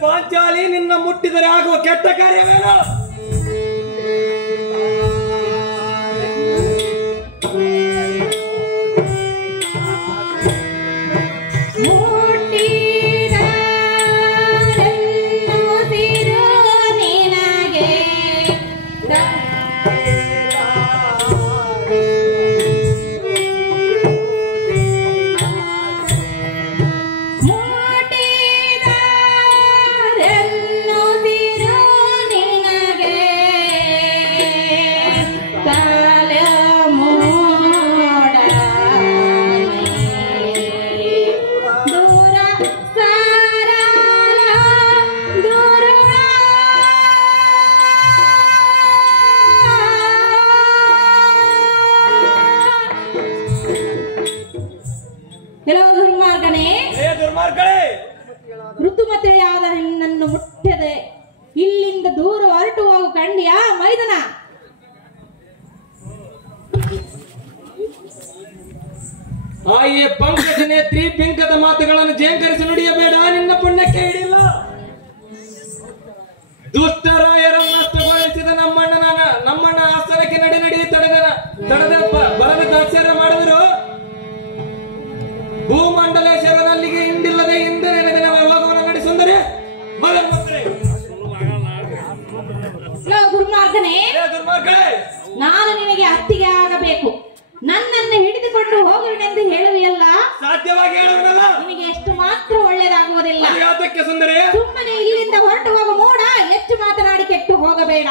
ಪಾಂಚಾಲಿ ನಿನ್ನ ಮುಟ್ಟಿದರೆ ಆಗುವ ಕೆಟ್ಟ ಕಾರ್ಯವೇನು? ಋತುಮತೆಯಾದ ನಿನ್ನನ್ನು ಮುಟ್ಟದೆ ಇಲ್ಲಿಂದ ದೂರ ಹೊರಟು ಹೋಗು ಕಂಡ್ಯ ಮೈದನ. ಆಯೆ ಪಂಕಜ ನೇತ್ರಿ ಬಿಂಕದ ಮಾತುಗಳನ್ನು ಜೇಂಕರಿಸಿ ನುಡಿಯಬೇಡ, ನಿನ್ನ ಪುಣ್ಯಕ್ಕೆ ಹಿಡಿಲ್ಲ. ದುಷ್ಟರಾಯರನ್ನು ನಷ್ಟಗೊಳಿಸಿದ ನಮ್ಮಣ್ಣ ಆಸ್ಥಾನಕ್ಕೆ ನಡಿ ತಡೆದ ಬರದ ದಾಸ್ಯರ ಮಾಡಿದರು. ಭೂಮಂಡಲೇಶ್ವರನಲ್ಲಿಗೆ ಹಿಂದಿಲ್ಲದೆ ಹಿಂದೆ ನೆನೆದ ವೈಭವವನ್ನು ನಡೆಸುಂದರೆ ನಾನು ನಿನಗೆ ಅತ್ತಿಗೆ ಆಗಬೇಕು, ನನ್ನನ್ನು ಹಿಡಿದುಕೊಂಡು ಹೋಗುವೆನೆಂದು ಹೇಳುವೆಯಲ್ಲ, ಸಾಧ್ಯವಾಗಿ ಹೇಳುವುದಲ್ಲ. ನಿನಗೆ ಎಷ್ಟು ಮಾತ್ರ ಒಳ್ಳೆಯದಾಗುವುದಿಲ್ಲ. ಯಾತಕ್ಕೆ ಸುಂದರಿ? ಸುಮ್ಮನೆ ಇಲ್ಲಿಂದ ಹೊರಟು ಹೋಗ ಮೂಡ, ಹೆಚ್ಚು ಮಾತನಾಡಿ ಕೆಟ್ಟು ಹೋಗಬೇಡ.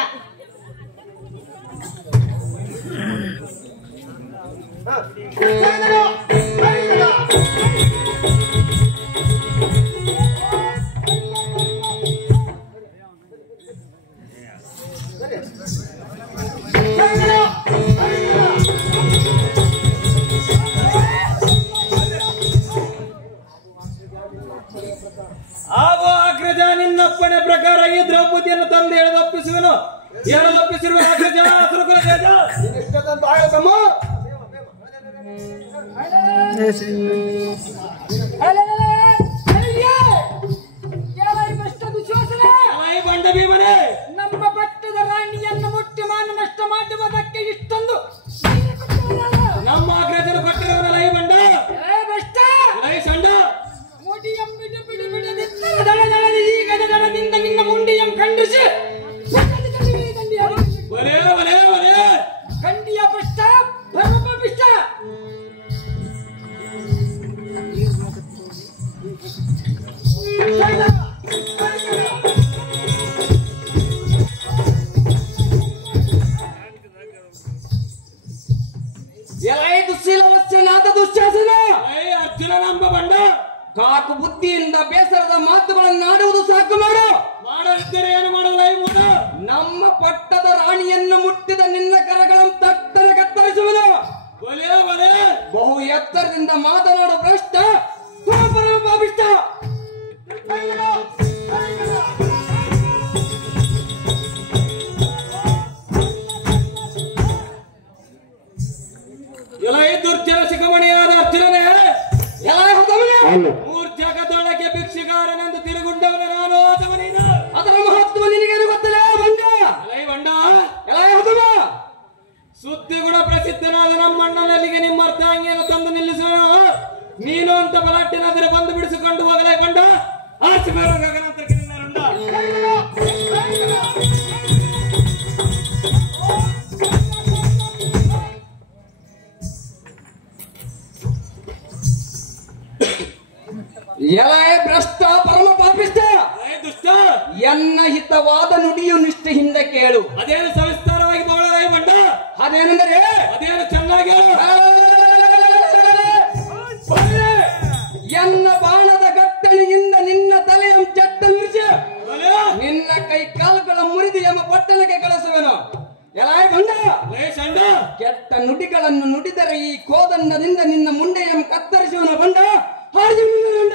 ಆಗೋ ಅಗ್ರಜ, ನಿನ್ನಪ್ಪಣೆ ಪ್ರಕಾರ ಈ ದ್ರೌಪದಿಯನ್ನು ತಂದು ಎಳೆದೊಪ್ಪಿಸಿರುವ ಅಗ್ರಜ ಸುರಕುಲ ತೇಜ. ಬಂಡ ಭೀಮನೆ, ನಮ್ಮ ಪಟ್ಟದ ರಾಣಿಯನ್ನು ಮುಟ್ಟಿ ಮಾನ ನಷ್ಟ ಮಾಡುವುದಕ್ಕೆ ಇಷ್ಟೊಂದು ನಮ್ಮ ಅಗ್ರಜರು ಕೊಟ್ಟಿರುವಲ್ಲ ಈ ಬಂಡ ಸಂಡ ಮುಡಿಯಂ ಈಗ ದಡದಿಂದ ನಿನ್ನ ಮುಂಡಿಯಂ ಖಂಡಿಸಿ ಖಂಡಿಯ ಪಷ್ಟ ಭರಮ ಪಿಷ್ಟ. ದುಶ್ಯಾಸನ ಅರ್ಜುನ ನಂಬ ಬಂಡ ಕಾಕು ಬುದ್ಧಿಯಿಂದ ಬೇಸರದ ಮಾತುಗಳನ್ನಾಡುವುದು ಸಾಕು ಮಾಡು. ಮಾಡದಿದ್ದರೆ ಏನು ಮಾಡಲ್ಲ ಈ ಮೂಟ. ನಮ್ಮ ಪಟ್ಟದ ರಾಣಿಯನ್ನು ಮುಟ್ಟಿದ ನಿನ್ನ ಕರಗಳನ್ನು ತಟ್ಟನೆ ಕತ್ತರಿಸುವುದು. ಬಹು ಎತ್ತರದಿಂದ ಮಾತನಾಡು ಭ್ರಷ್ಟ ಪಾಪಿಷ್ಟ. ದುರ್ಜನ ಶಿಖಮಣಿಯಾದ ಅರ್ಜುನನೇ, ಮೂರ್ಛಕದೊಳಗೆ ಭಿಕ್ಷಿಗಾರನೆಂದು ತಿರುಗುಂಡವನ ನಾನು ಅಥವಾ ನೀನು? ಅದರ ಮಹತ್ವ ನಿನಗೇನು ಗೊತ್ತಿಲ್ಲ ಬಂಡ. ಬಂಡ ಸುದ್ದಿಗುಣ ಪ್ರಸಿದ್ಧನಾದ ನಮ್ಮಣ್ಣನಲ್ಲಿಗೆ ನಿಮ್ಮ ಅರ್ಥಾಂಗಿಯನ್ನು ತಂದು ನಿಲ್ಲಿಸುವ ನೀನು ಅಂತ ಬಲಾಟಿನಾದರೆ ಬಂದು ಬಿಡಿಸಿಕೊಂಡು ಹೋಗಲೇ ಬಂಡ. ಆಚೆ ಗಗನಾಂತರಕ್ಕೆ ನಿನ್ನ ರುಂಡ. ಎಲೈ ಭ್ರಷ್ಟ ಪರಮ ಪಾಪಿಷ್ಟ, ದುಷ್ಟ, ಎನ್ನ ಹಿತವಾದ ನುಡಿಯು ನಿಷ್ಠೆಯಿಂದ ಕೇಳು. ಅದೇನು ಸವಿಸ್ತಾರವಾಗಿ ಬಹಳ ಬಂಡ. ಅದೇನೆಂದರೆ ಅದೇನು ಚೆನ್ನಾಗಿ ಎನ್ನ ಬಾಣದ ಗಟ್ಟಣಿಯಿಂದ ನಿನ್ನ ತಲೆಯ ಚಟ್ಟ ಮಿರ್ಚಿ ನಿನ್ನ ಕೈ ಕಾಲುಗಳ ಮುರಿದು ಎಂಬ ಪಟ್ಟಣಕ್ಕೆ ಕಳಿಸುವೆನು. ಎಲಾಯ್ ಬಂಡ ಸಂಡ ಕೆಟ್ಟ ನುಡಿಗಳನ್ನು ನುಡಿದರೆ ಈ ಕೋದಂಡದಿಂದ ನಿನ್ನ ಮುಂಡೆಯನ್ನು ಕತ್ತರಿಸುವನ ಬಂಡ ಹಾಗೆ ಬಂಡ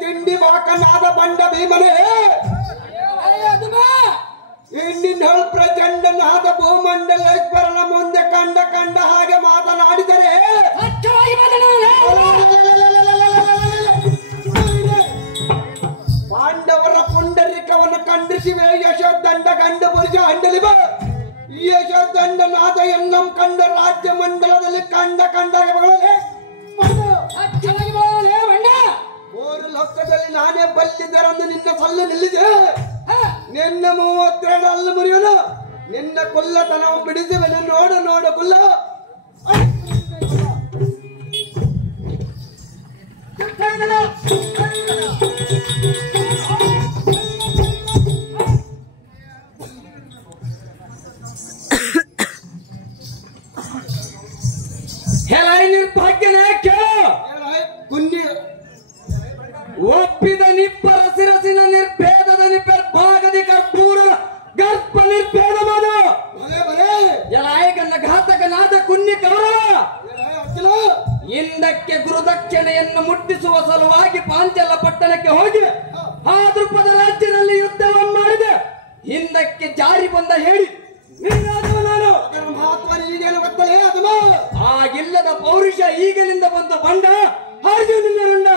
ತಿಂಡಿ ವಾಕನಾದ ಬಂಡ ಭೀಮನೇ ಹೆಣ್ಣಿನ ಪ್ರಚಂಡನಾದ ಭೂಮಂಡಲೇಶ್ವರನ ಮುಂದೆ ಕಂಡ ಹಾಗೆ ಮಾತನಾಡಿದರೆ ಪಾಂಡವರ ಪುಂಡರಿಕವನ್ನು ಖಂಡಿಸಿವೆ ಯಶೋದಂಡ ಕಂಡ ಪುರುಷ ಹಂಡಲಿಬ ಯಶೋದಂಡನಾದ ಎನ್ನಂ ಕಂಡ ರಾಜ್ಯ ಮಂಡಲದಲ್ಲಿ ಕಂಡ ಮೂರು ಲೋಕದಲ್ಲಿ ನಾನೇ ಬಲ್ಲಿದ್ದರನ್ನು ನಿನ್ನ ಸಲ್ಲು ನಿಲ್ಲಿದೆ ನಿನ್ನ 32 ಅಲ್ಲು ಮುರಿಯನು ನಿನ್ನ ಕುಲ್ಲತನವು ಬಿಡಿಸುವೆನು ನೋಡು ಕುಲ್ಲ ನಿರ್ಭಾಗ್ಯನೇ ಕುನ್ನಿ ಒಪ್ಪಿದ ನಿಬ್ಬರ ಶಿರಸಿನ ನಿರ್ಭೇದದ ಭಾಗದಿ ಕರ್ಪೂರ ಗರ್ಭ ನಿರ್ಭೇದ ಮಾಡು ಎಲಾಯಕನ್ನ ಘಾತಕನಾದ ಕುನ್ನಿ ಕೌರವ ಹಿಂದಕ್ಕೆ ಗುರುದಕ್ಷಿಣೆಯನ್ನು ಮುಟ್ಟಿಸುವ ಸಲುವಾಗಿ ಪಾಂಚಾಲ ಪಟ್ಟಣಕ್ಕೆ ಹೋಗಿ ಆ ದೃಪದ ರಾಜ್ಯದಲ್ಲಿ ಯುದ್ಧವನ್ನು ಮಾಡಿದೆ ಹಿಂದಕ್ಕೆ ಜಾರಿ ಬಂದ ಹೇಳಿ ನಾನು ಮಹತ್ವ ಈಗೇನು ಗೊತ್ತಲೇ ಅದು ಆಗಿಲ್ಲದ ಪೌರುಷ ಈಗಲಿಂದ ಬಂದ ಬಂಡ ಹಾಗೆ ನಿನ್ನ ರುಂಡ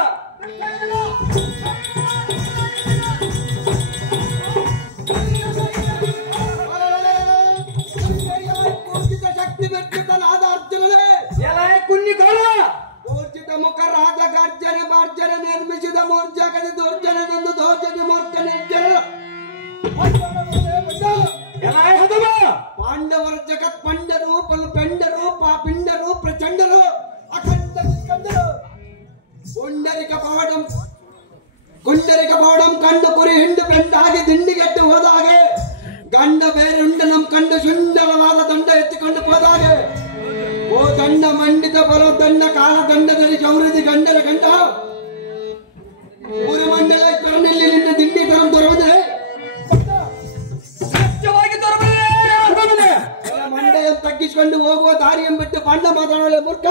ಶಕ್ತಿ ವ್ಯಕ್ತಿತನಾದ ಅರ್ಜುನನೇ ಎಲಾಯ ಕುನ್ನಿ ಗೌರವ ಊರ್ಜಿತ ಮುಖರಾದ ಗರ್ಜನ ಬಾರ್ಜನ ನಿರ್ಮಿಸಿದ ಮೂರ್ಜಗದಿ ದುರ್ಜನನೊಂದು ದೌರ್ಜನ್ಯ ಮೂರ್ತ ನಿರ್ಜನ ಎಲಾಯ ಹದವ ಪಾಂಡವರ ಜಗತ್ ಪಂಡರು ಪೆಂಡರು ಪಿಂಡರು ಪ್ರಚಂಡರು ಅಖಂಡ ಕಂಡರು ಕುಂಡರಿಕ ಪೌಡಂ ಕಂಡು ಕುರಿ ಹಿಂಡು ಪೆಂಡಾಗಿ ದಿಂಡಿಗೆಟ್ಟು ಹೋದಾಗೆ ಗಂಡ ಬೇರುಂಡ ನಮ್ ಕಂಡು ಸುಂದರವಾದ ದಂಡ ಎತ್ತಿಕೊಂಡು ಹೋದಾಗೆ ಓ ದಂಡ ಮಂಡಿತ ಬರೋ ದಂಡ ಕಾಲ ದಂಡದಲ್ಲಿ ಚೌರದಿ ಗಂಡರ ಗಂಡ ಊರು ಮಂಡಲೇಶ್ವರನಲ್ಲಿ ನಿನ್ನ ದಿಂಡಿ ತರಂ ತರುವುದೇ ಮಂಡೆಯನ್ನು ತಗ್ಗಿಸಿಕೊಂಡು ಹೋಗುವ ದಾರಿಯನ್ನು ಬಿಟ್ಟು ಬಂಡ ಮಾತಾಡಲೇ ಮೂರ್ಖ